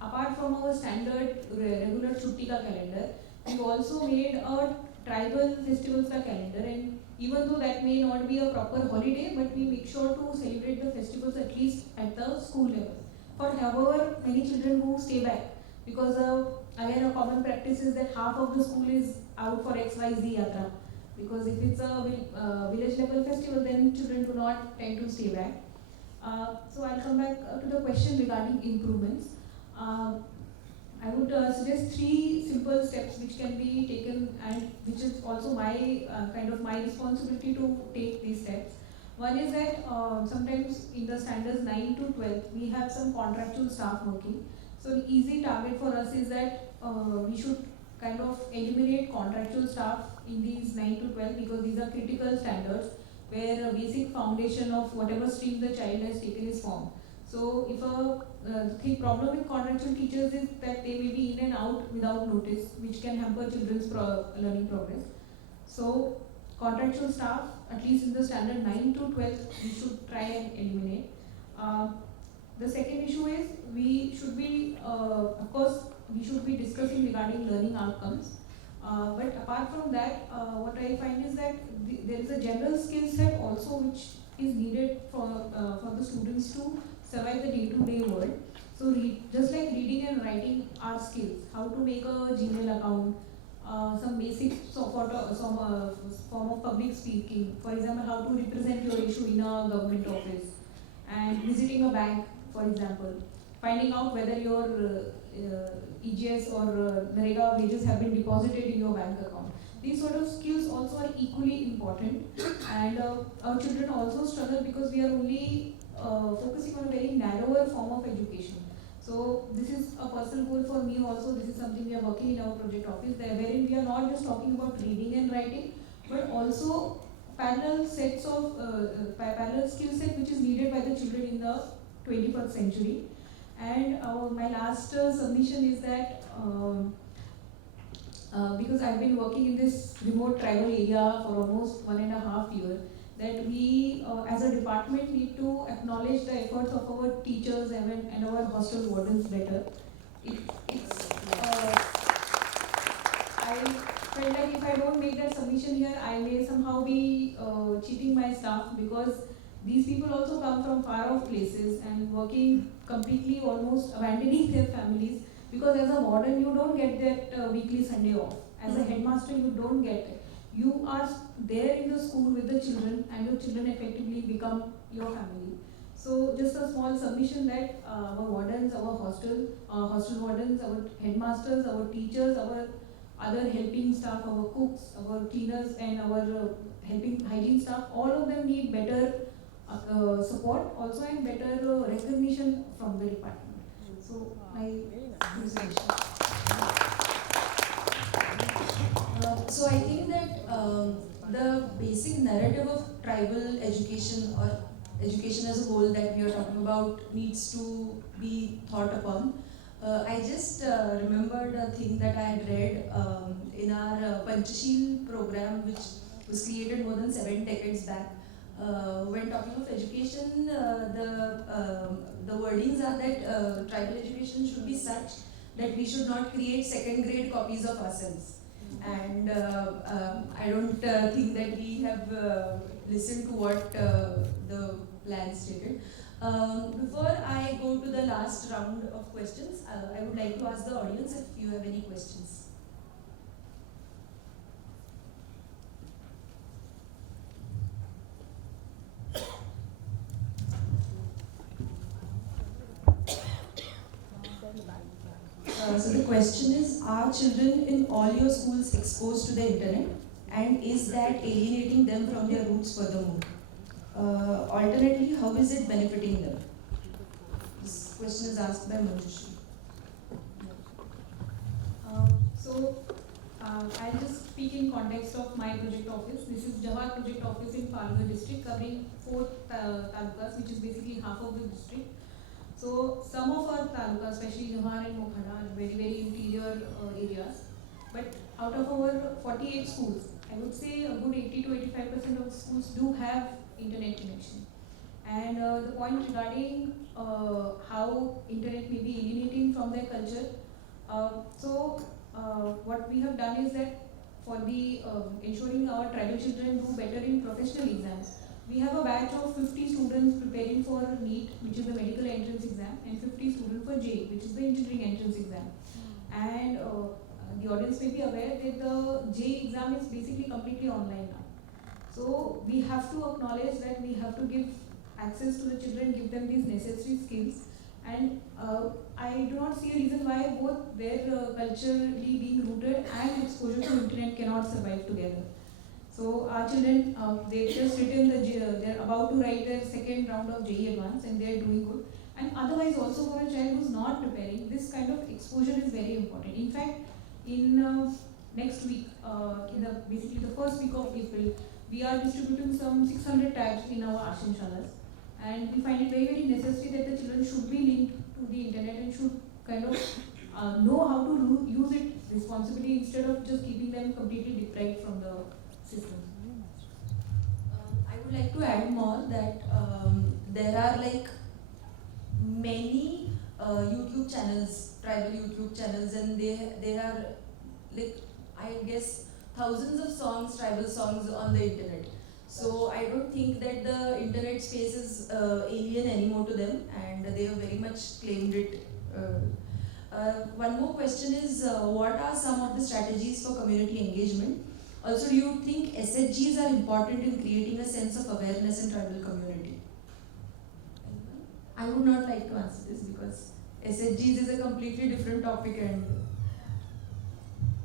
apart from our standard regular Chuttika calendar, we've also made a tribal festivals calendar, and even though that may not be a proper holiday, but we make sure to celebrate the festivals at least at the school level. For however many children who stay back, because again a common practice is that half of the school is out for XYZ Yatra. Because if it's a village level festival, then children do not tend to stay back. So I'll come back to the question regarding improvements. I would suggest 3 simple steps which can be taken, and which is also my kind of my responsibility to take these steps. One is that sometimes in the standards 9 to 12, we have some contractual staff working. So an easy target for us is that we should kind of eliminate contractual staff in these 9 to 12, because these are critical standards where a basic foundation of whatever stream the child has taken is formed. So if the problem with contractual teachers is that they may be in and out without notice, which can hamper children's learning progress. So contractual staff, at least in the standard 9 to 12, we should try and eliminate. The second issue is we should be, of course, we should be discussing regarding learning outcomes. But apart from that, what I find is that there is a general skill set also which is needed for the students to survive the day-to-day world. So just like reading and writing are skills, how to make a Gmail account, some basic form of public speaking, for example, how to represent your issue in a government office, and visiting a bank, for example, finding out whether your EGS or Narega wages have been deposited in your bank account. These sort of skills also are equally important, and our children also struggle because we are only focusing on a very narrower form of education. So this is a personal goal for me also. This is something we are working in our project office, wherein we are not just talking about reading and writing, but also parallel sets of parallel skill set which is needed by the children in the 21st century. And my last submission is that because I've been working in this remote tribal area for almost 1.5 years, that we as a department need to acknowledge the efforts of our teachers and our hostel wardens better. I felt like if I don't make that submission here, I may somehow be cheating my staff, because these people also come from far off places and working completely, almost abandoning their families, because as a warden you don't get that weekly Sunday off. As a headmaster you don't get it. You are there in the school with the children, and your children effectively become your family. So just a small submission that our wardens, our hostel wardens, our headmasters, our teachers, our other helping staff, our cooks, our cleaners, and our helping hygiene staff, all of them need better support also, and better recognition from the department. So my So I think that the basic narrative of tribal education or education as a whole that we are talking about needs to be thought upon. I just remembered a thing that I had read in our Panchashil program, which was created more than 7 decades back. When talking of education, the wordings are that tribal education should be such that we should not create second-grade copies of ourselves. And I don't think that we have listened to what the plan stated. Before I go to the last round of questions, I would like to ask the audience if you have any questions. So the question is, are children in all your schools exposed to the internet, and is that alienating them from their roots furthermore? Alternately, how is it benefiting them? This question is asked by Manjushri. I'll just speak in context of my project office. This is Jawar project office in Palghar district, covering 4 talukas, which is basically half of the district. So some of our talukas, especially Jawar and Mokhada, are very, very interior areas. But out of our 48 schools, I would say a good 80 to 85% of schools do have internet connection. And the point regarding how internet may be alienating from their culture. What we have done is that for the ensuring our tribal children do better in professional exams, we have a batch of 50 students preparing for NEET, which is the medical entrance exam, and 50 students for JEE, which is the engineering entrance exam. And the audience may be aware that the JEE exam is basically completely online now. So we have to acknowledge that we have to give access to the children, give them these necessary skills. And I do not see a reason why both their culturally being rooted and exposure to internet cannot survive together. So our children, they've just written they're about to write their second round of JEE Advance, and they're doing good. And otherwise also for a child who's not preparing, this kind of exposure is very important. In fact, in next week, basically the first week of April, we are distributing some 600 tabs in our Ashram Shalas. And we find it very, very necessary that the children should be linked to the internet and should kind of know how to use it responsibly instead of just keeping them completely deprived from the system. I would like to add more that there are like many YouTube channels, tribal YouTube channels, and there are like, I guess, thousands of songs, tribal songs on the internet. So I don't think that the internet space is alien anymore to them, and they have very much claimed it. One more question is, what are some of the strategies for community engagement? Also, do you think SHGs are important in creating a sense of awareness in tribal community? I would not like to answer this because SHGs is a completely different topic and.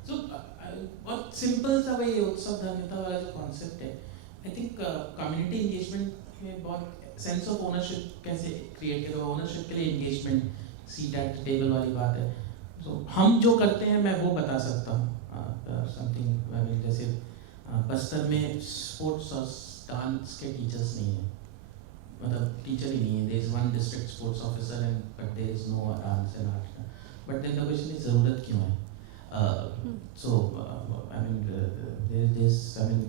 So, बहुत simple सा वही उत्सव धार्मिकता वाला जो concept है, I think community engagement में बहुत sense of ownership कैसे create करो, ownership के लिए engagement, seat at the table वाली बात है. So हम जो करते हैं मैं वो बता सकता हूँ. Something I mean जैसे बस्तर में sports और dance के teachers नहीं हैं. मतलब teacher ही नहीं है. There is one district sports officer and but there is no dance and art. But then the question is ज़रूरत क्यों है? I mean,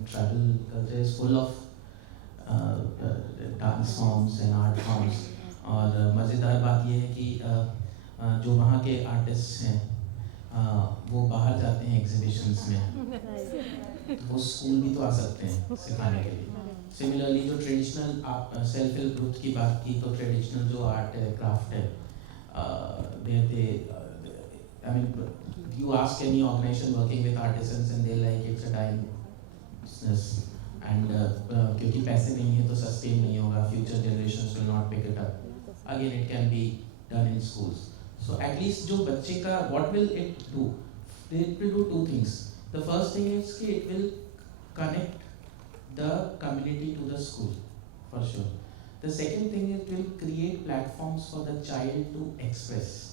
tribal culture is full of dance forms and art forms. और मज़ेदार बात ये है कि जो वहाँ के artists हैं, वो बाहर जाते हैं exhibitions में, वो स्कूल भी तो आ सकते हैं सिखाने के लिए. Similarly, जो traditional self-help group की बात की, तो traditional जो art है, craft है, I mean, you ask any organization working with artisans and they like it's a dying business, and क्योंकि पैसे नहीं है तो sustain नहीं होगा, future generations will not pick it up. Again, it can be done in schools. So at least जो बच्चे का, what will it do? It will do two things. The first thing is कि it will connect the community to the school, for sure. The second thing is it will create platforms for the child to express.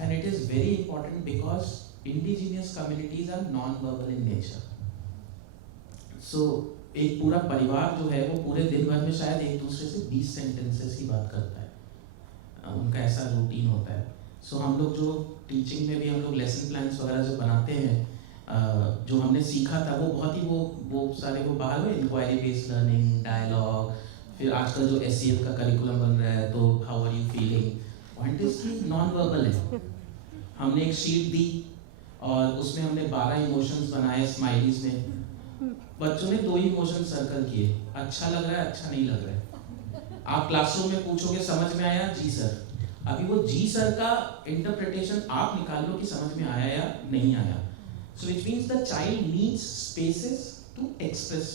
And it is very important because indigenous communities are non-verbal in nature. सो एक पूरा परिवार जो है वो पूरे दिन भर में शायद एक दूसरे से 20 सेंटेंसेस की बात करता है, उनका ऐसा रूटीन होता है। सो हम लोग जो टीचिंग में भी हम लोग लेसन प्लान्स वगैरह जो बनाते हैं, जो हमने सीखा था वो बहुत ही वो सारे वो बाहर हुए, इंक्वायरी बेस्ड लर्निंग, डायलॉग, फिर आजकल जो SEL का करिकुलम बन रहा है, तो how are you feeling, point is कि नॉन वर्बल है। हमने एक शीट दी और उसमें हमने 12 इमोशंस बनाए स्माइलीज में, बच्चों ने 2 इमोशन सर्कल किए, अच्छा लग रहा है, अच्छा नहीं लग रहा है। आप क्लासरूम में पूछोगे समझ में आया, जी सर। अभी वो जी सर का इंटरप्रिटेशन आप निकाल लो कि समझ में आया या नहीं आया। So which means the child needs spaces to express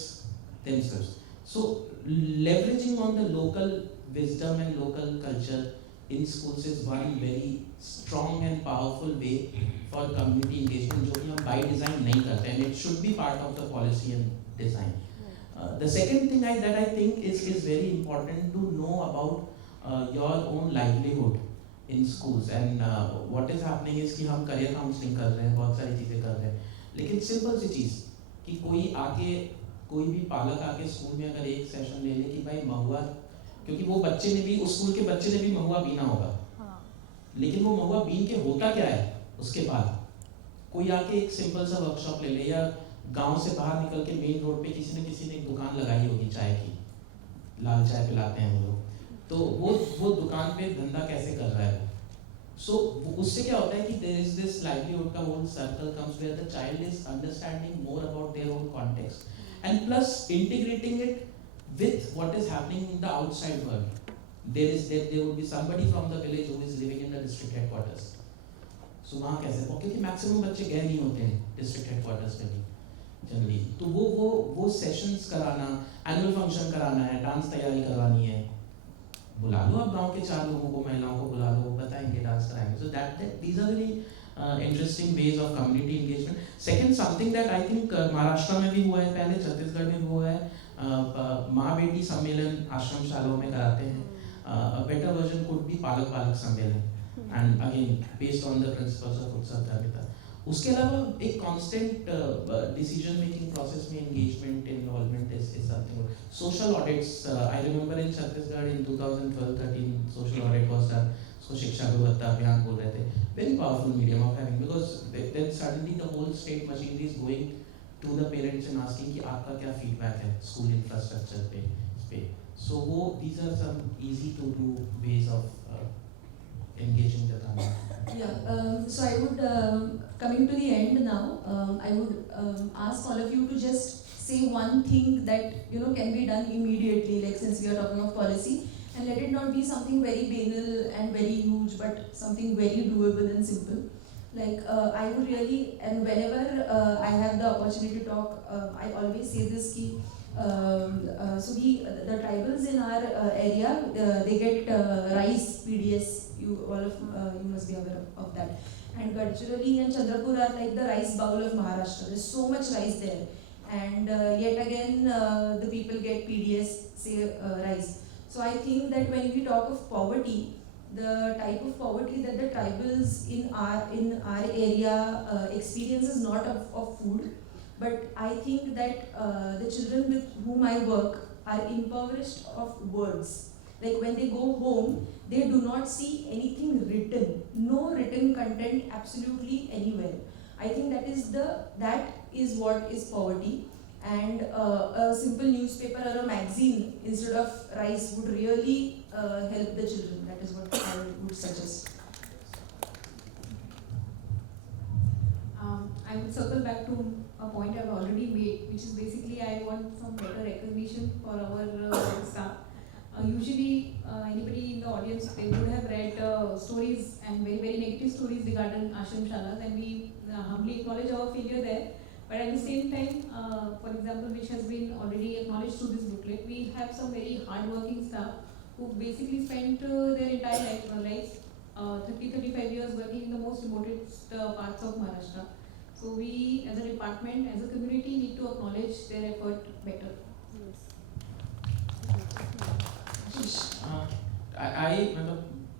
themselves. So leveraging on the local wisdom and local culture in schools is one very strong and powerful way for community engagement, जो कि हम by design नहीं करते, and it should be part of the policy and design. The second thing that I think is very important to know about your own livelihood in schools, and what is happening is कि हम career counseling कर रहे हैं, बहुत सारी चीज़ें कर रहे हैं, लेकिन simple सी चीज़ कि कोई भी पालक आके स्कूल में अगर एक सेशन ले ले कि भाई महुआ, क्योंकि वो बच्चे ने भी, उस स्कूल के बच्चे ने भी महुआ बीना होगा, लेकिन वो महुआ बीन के होता क्या है उसके बाद, कोई आके एक सिंपल सा वर्कशॉप ले ले, या गांव से बाहर निकल के मेन रोड पे किसी ने एक दुकान लगाई होगी चाय की, लाल चाय पिलाते हैं वो लोग, तो वो दुकान पे धंधा कैसे कर रहा है। सो उससे क्या होता है कि देयर इज दिस लाइवलीहुड का whole circle comes where the child is understanding more about their own context, and plus integrating it with what is happening in the outside world. There would be somebody from the village who is living in the district headquarters. So वहाँ कैसे, क्योंकि maximum बच्चे गए नहीं होते हैं district headquarters में भी जनरली, तो वो सेशंस कराना, एनुअल फंक्शन कराना है, डांस तैयारी करवानी है, बुला लो आप गांव के 4 लोगों को, महिलाओं को बुला लो, बताएंगे, डांस कराएंगे। So that these are very interesting ways of community engagement. Second, something that I think Maharashtra में भी हुआ है, पहले छत्तीसगढ़ में भी हुआ है, माँ बेटी सम्मेलन आश्रम शालाओं में कराते हैं। A better version could be पालक सम्मेलन, and again based on the principles of उत्सव धारिता। उसके अलावा एक constant decision making process में engagement involvement is something. Social audits, I remember in Chhattisgarh in 2012-13 social audit was done. उसको शिक्षा गुणवत्ता अभियान बोल रहे थे, very powerful medium of having, because then suddenly the whole state machinery is going to the parents and asking कि आपका क्या feedback है school infrastructure पे। So these are some easy to do ways of engaging the community. Yeah, so I would, coming to the end now, I would ask all of you to just say one thing that can be done immediately, like since we are talking of policy, and let it not be something very banal and very huge, but something very doable and simple. Like I would really, and whenever I have the opportunity to talk, I always say this ki, so the tribals in our area, they get rice, PDS, all of you must be aware of that. And Gadchiroli and Chandrapur are like the rice bowl of Maharashtra. There's so much rice there. And yet again, the people get PDS, say rice. So I think that when we talk of poverty, the type of poverty that the tribals in our area experience is not of food, but I think that the children with whom I work are impoverished of words. Like when they go home, they do not see anything written, no written content absolutely anywhere. I think that is what is poverty. And a simple newspaper or a magazine instead of rice would really help the children. That is what I would suggest. I would circle back to a point I've already made, which is basically I want some better recognition for our staff. Usually, anybody in the audience, they would have read stories and very, very negative stories regarding ashram shalas, and we humbly acknowledge our failure there. But at the same time, for example, which has been already acknowledged through this booklet, we have some very hard-working staff who basically spent their entire lives, 30-35 years working in the most remotest parts of Maharashtra. So we, as a department, as a community, need to acknowledge their effort better.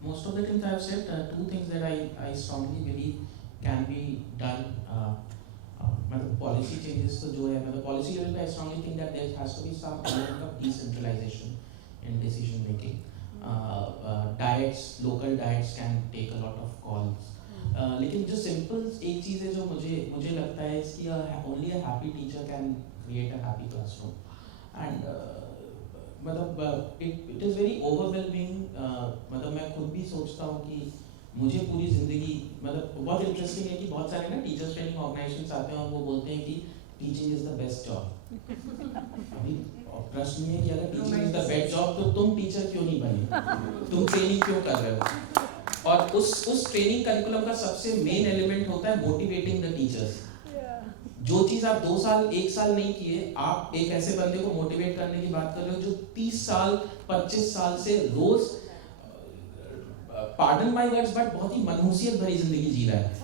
Most of the things I have said, 2 things that I strongly believe can be done. मतलब policy changes तो जो है मतलब policy level पे I strongly think that there has to be some element of decentralisation in decision making. DIETs, local DIETs can take a lot of calls. लेकिन जो simple एक चीज़ है जो मुझे लगता है इसकी only a happy teacher can create a happy classroom. And मतलब इट इज़ वेरी ओवरवेलमिंग. मतलब मैं खुद भी सोचता हूँ कि मुझे पूरी ज़िंदगी मतलब बहुत इंटरेस्टिंग है कि बहुत सारे ना टीचर्स ट्रेनिंग ऑर्गेनाइजेशंस आते हैं और वो बोलते हैं कि teaching is the best job. अभी प्रश्न ये है कि अगर teaching is the best job तो तुम टीचर क्यों नहीं बने, तुम ट्रेनिंग क्यों कर रहे हो? और उस ट्रेनिंग करिकुलम का सबसे मेन एलिमेंट होता है मोटिवेटिंग द टीचर्स. जो चीज़ आप 2 साल 1 साल नहीं किए, आप एक ऐसे बंदे को मोटिवेट करने की बात कर रहे हो जो 30 साल 25 साल से रोज, पार्डन माय वर्ड्स बट बहुत ही मनहूसियत भरी जिंदगी जी रहा है.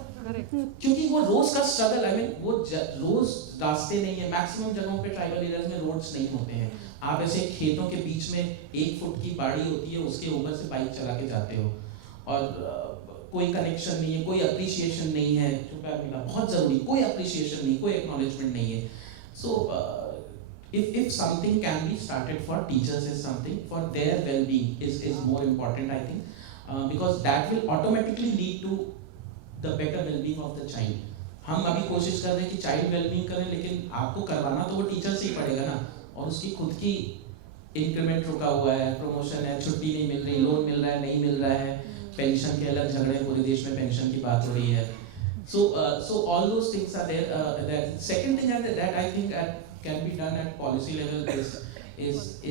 क्योंकि वो रोज का स्ट्रगल, आई मीन वो रोज रास्ते नहीं है. मैक्सिमम जगहों पे ट्राइबल एरियाज में रोड्स नहीं होते हैं. आप ऐसे खेतों के बीच में 1 फुट की बाड़ी होती है, उसके ऊपर से बाइक चला के जाते हो और कोई कनेक्शन नहीं है, कोई अप्रिसिएशन नहीं है. जो प्यार मिला बहुत जरूरी, कोई अप्रिसिएशन नहीं, कोई एक्नॉलेजमेंट नहीं है. सो if something can be started for teachers is something for their well-being is more important, I think, because that will automatically lead to the better well-being of the child. हम अभी कोशिश कर रहे हैं कि चाइल्ड वेलबींग करें, लेकिन आपको करवाना तो वो टीचर से ही पड़ेगा ना. और उसकी खुद की इंक्रीमेंट रुका हुआ है, प्रमोशन है, छुट्टी नहीं मिल रही, लोन मिल रहा है, नहीं मिल रहा है, पेंशन के अलग झगड़े, पूरे देश में पेंशन की बात हो रही है. So all those things are there. The second thing that I think can be done at policy level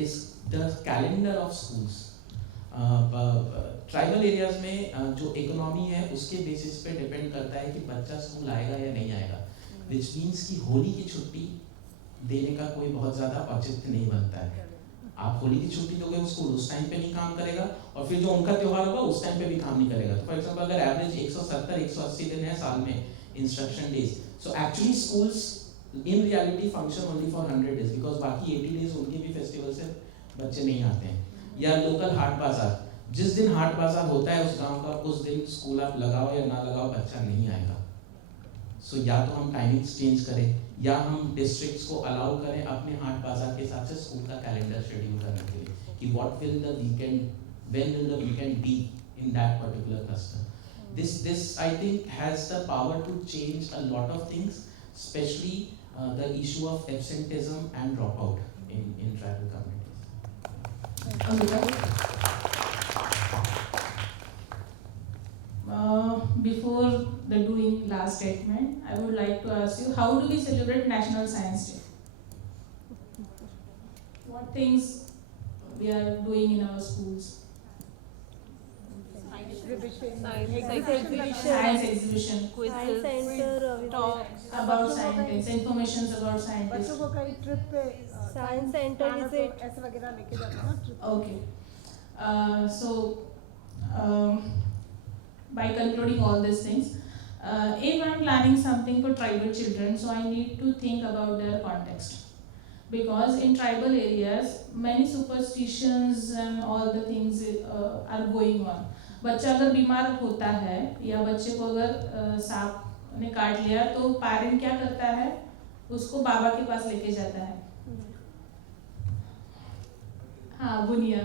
is the calendar of schools. Tribal areas में जो इकोनॉमी है उसके बेसिस पे डिपेंड करता है कि बच्चा स्कूल आएगा या नहीं आएगा. विच मीन्स कि होली की छुट्टी देने का कोई बहुत ज़्यादा औचित्य नहीं बनता है. आप होली की छुट्टी दोगे, स्कूल उस टाइम पे नहीं काम करेगा और फिर जो उनका त्यौहार होगा उस टाइम पे भी काम नहीं करेगा. तो फॉर एग्जांपल अगर एवरेज 170-180 दिन है साल में instruction days, so actually schools in reality function only for 100 days, because बाकी 80 डेज उनके भी फेस्टिवल से बच्चे नहीं आते हैं. या लोकल हाट बाजार, जिस दिन हाट बाजार होता है उस गांव का, उस दिन स्कूल आप लगाओ या ना लगाओ बच्चा नहीं आएगा. सो या तो हम टाइमिंग्स चेंज करें या हम डिस्ट्रिक्ट्स को अलाउ करें अपने हाट बाजार के हिसाब से स्कूल का कैलेंडर शेड्यूल करने के लिए कि what will the weekend, when will the weekend be in that particular cluster. This I think has the power to change a lot of things, especially the issue of absenteeism and dropout in tribal communities. Before the doing last statement, I would like to ask you, how do we celebrate National Science Day? What things we are doing in our schools? Science exhibition, quizzes, talks about scientists, information about scientists. बच्चों को कहीं trip पे science centre visit ऐसे वगैरह लेके जाते हैं ना trip. Okay. So by concluding all these things, if I'm planning something for tribal children, so I need to think about their context. Because in tribal areas, many superstitions and all the things are going on. बच्चा अगर बीमार होता है या बच्चे को अगर सांप ने काट लिया तो पेरेंट क्या करता है, उसको बाबा के पास लेके जाता है. हाँ, बुनिया.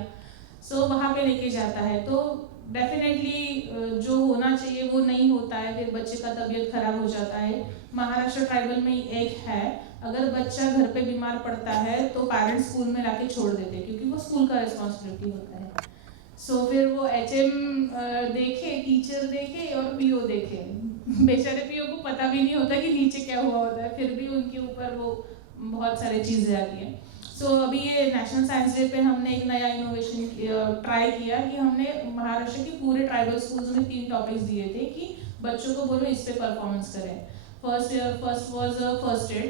सो वहाँ पे लेके जाता है तो डेफिनेटली जो होना चाहिए वो नहीं होता है, फिर बच्चे का तबीयत खराब हो जाता है. महाराष्ट्र ट्राइबल में एक है, अगर बच्चा घर पे बीमार पड़ता है तो पेरेंट्स स्कूल में लाके छोड़ देते हैं क्योंकि वो स्कूल का रिस्पॉन्सिबिलिटी होता है. सो फिर वो HM देखे, टीचर देखे और PO देखे. बेचारे PO को पता भी नहीं होता कि नीचे क्या हुआ होता है, फिर भी उनके ऊपर वो बहुत सारी चीज़ें आती हैं. सो अभी ये नेशनल साइंस डे पे हमने एक नया इनोवेशन ट्राई किया कि हमने महाराष्ट्र के पूरे ट्राइबल स्कूल्स में 3 टॉपिक्स दिए थे कि बच्चों को बोलो इस पे परफॉर्मेंस करें. First was first aid.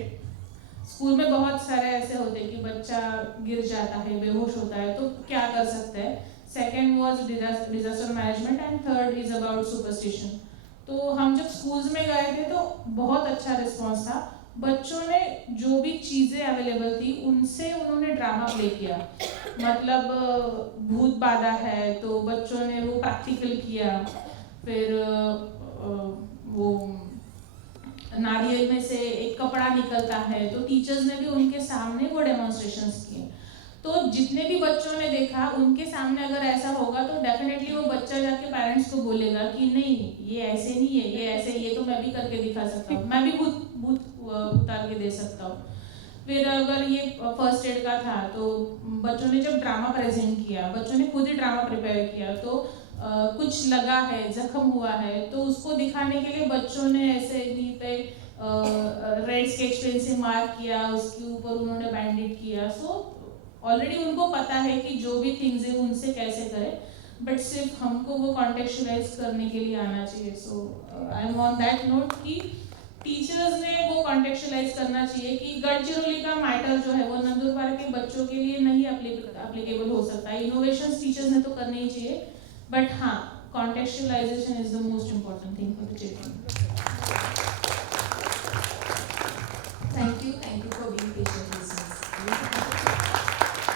School में बहुत सारे ऐसे होते हैं कि बच्चा गिर जाता है, बेहोश होता है, तो क्या कर सकते हैं. Second was disaster management and third is about superstition. तो हम जब स्कूल्स में गए थे तो बहुत अच्छा रिस्पॉन्स था. बच्चों ने जो भी चीज़ें अवेलेबल थी उनसे उन्होंने ड्रामा प्ले किया. मतलब भूत बाधा है तो बच्चों ने वो प्रैक्टिकल किया. फिर वो नारियल में से एक कपड़ा निकलता है, तो टीचर्स ने भी उनके सामने वो डेमोन्स्ट्रेशंस किए। तो जितने भी बच्चों ने देखा उनके सामने अगर ऐसा होगा तो डेफिनेटली वो बच्चा जाके पेरेंट्स को बोलेगा कि नहीं ये ऐसे नहीं है, ये ऐसे, ये तो मैं भी करके दिखा सकता हूँ, मैं भी खुद भूत उतार के दे सकता हूँ। फिर अगर ये फर्स्ट एड का था तो बच्चों ने जब ड्रामा प्रेजेंट किया, बच्चों ने खुद ही ड्रामा प्रिपेयर किया, तो कुछ लगा है, जख्म हुआ है, तो उसको दिखाने के लिए बच्चों ने ऐसे नी पे रेड स्केच पेन से मार्क किया, उसके ऊपर उन्होंने बैंडेड किया। सो ऑलरेडी उनको पता है कि जो भी थिंग्स है उनसे कैसे करें, बट सिर्फ हमको वो कॉन्टेक्चुअलाइज करने के लिए आना चाहिए। So I am on that note कि टीचर्स ने वो कॉन्टेक्चुअलाइज करना चाहिए कि गढ़चिरौली का मैटर जो है वो नंदुरबार के बच्चों के लिए नहीं एप्लीकेबल हो सकता है। इनोवेशंस टीचर्स ने तो करनी ही चाहिए, बट हाँ, contextualization is the most important thing for the children.